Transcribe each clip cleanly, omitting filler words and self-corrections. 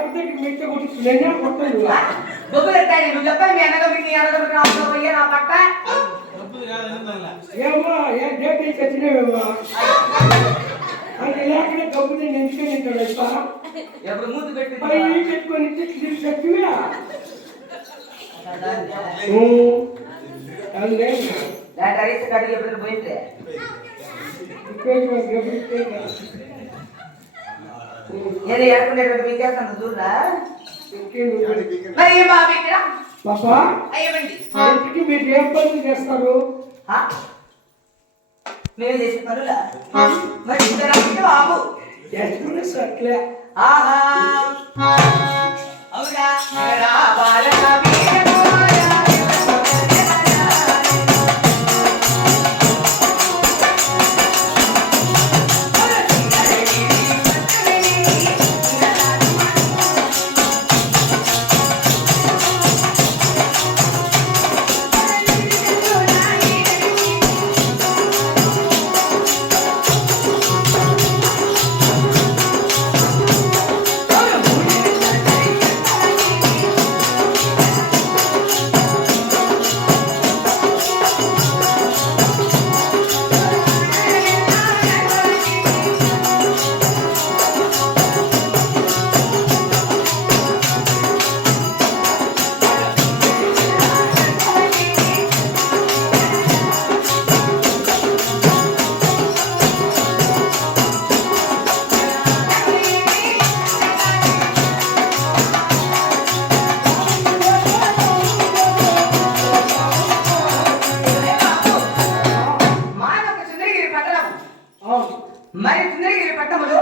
లేకపోతే మిగతా కొట్టుకునేనా కొట్టలేదు బొబ్బులు ఎత్తాయి నువ్వు చెప్పాలి మీ అన్నగబికి అన్నగబికి పోయ్యా నా పట్ట ఏమో ఏం డేట్ వచ్చినావేమో అంటే లేకనే గబ్బుని నించుకొని ఉంటాడు ఎప్పుడు మూతి పెట్టి పెట్టుకొని చచ్చివా కడిగి ఎప్పుడు పోయింది ఏదో ఏడుకునేటువంటి మీకేస్తాను చూడరా మరి ఏం బాబు ఇక్కడ పాపా అయ్యమండి ఇంటికి మీరు ఏం పనులు చేస్తారు మేము చేసే పనులా మరి ఇద్దరు బాబు చేస్తున్నా అట్లే ఆహా అవునా మరి సుందరగిరి పట్టణంలో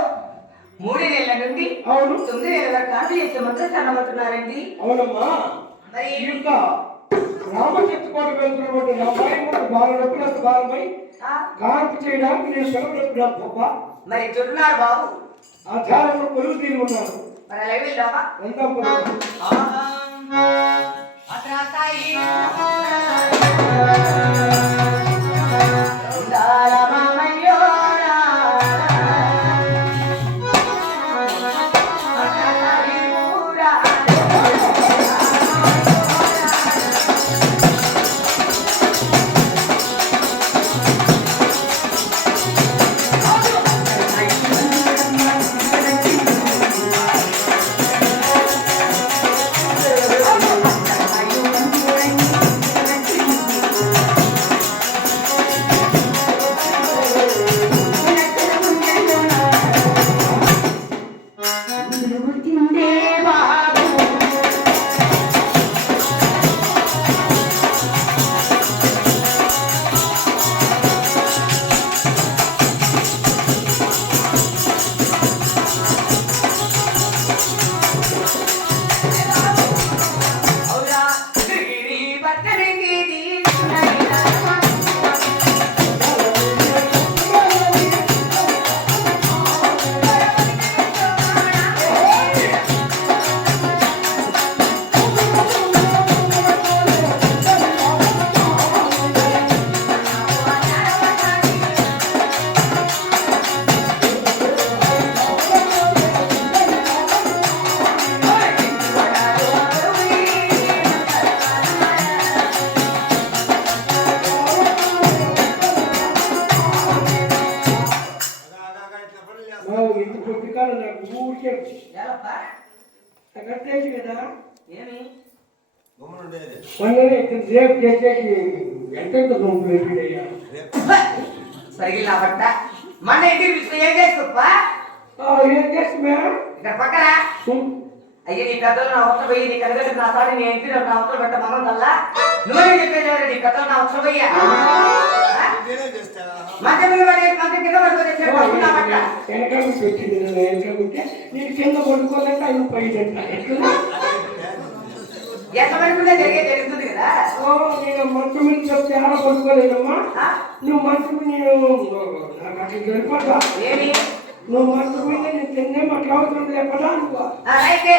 3 నెలల నుండి 9 నెలల వరకు కాదు చేసే మంత్రశాలమంటున్నారండి. అవునమ్మా. మరి ఇంకా రామచంద్రకోట వెళ్తున్నటువంటి నా భయం బాలనొప్పులకు బాలమై కాన్పు చేయడానికి నేను సెలవులు గొప్ప మరి చెడున్నారు బాబు ఆచారంలో కొలువు తీరి ఉన్నాను. మరి అలా వెళ్ళావా సరిగిల్లా పట్ట మన ఇంటికి ఏం చేస్తుప్పా ఏం చేస్తున్నా ఇక్కడ పక్కన అయ్యి నీ కథలు నా అవసరం పోయి నీ కథలు నా సారి నీ ఇంటి నా అవసరం పెట్ట మనం కల్లా నువ్వే చెప్పేది నీ కథలు నా అవసరం పోయ్యా మంచి మంచి కింద పట్టుకోవచ్చు వెనకాల వచ్చింది వెనకాలంటే నేను కింద పడుకోవాలంటే ఆయన పైదంట ఎంత పడుకుంటే జరుగుతుంది కదా నేను మంచం మీద చెప్తే ఆడ పడుకోలేదమ్మా నువ్వు మంచం నేను నాకు అట్లా గడిపోతా ఏమి నువ్వు మంచం మీద నేను తిన్నే అట్లా అవుతుంది ఎక్కడా నువ్వు అయితే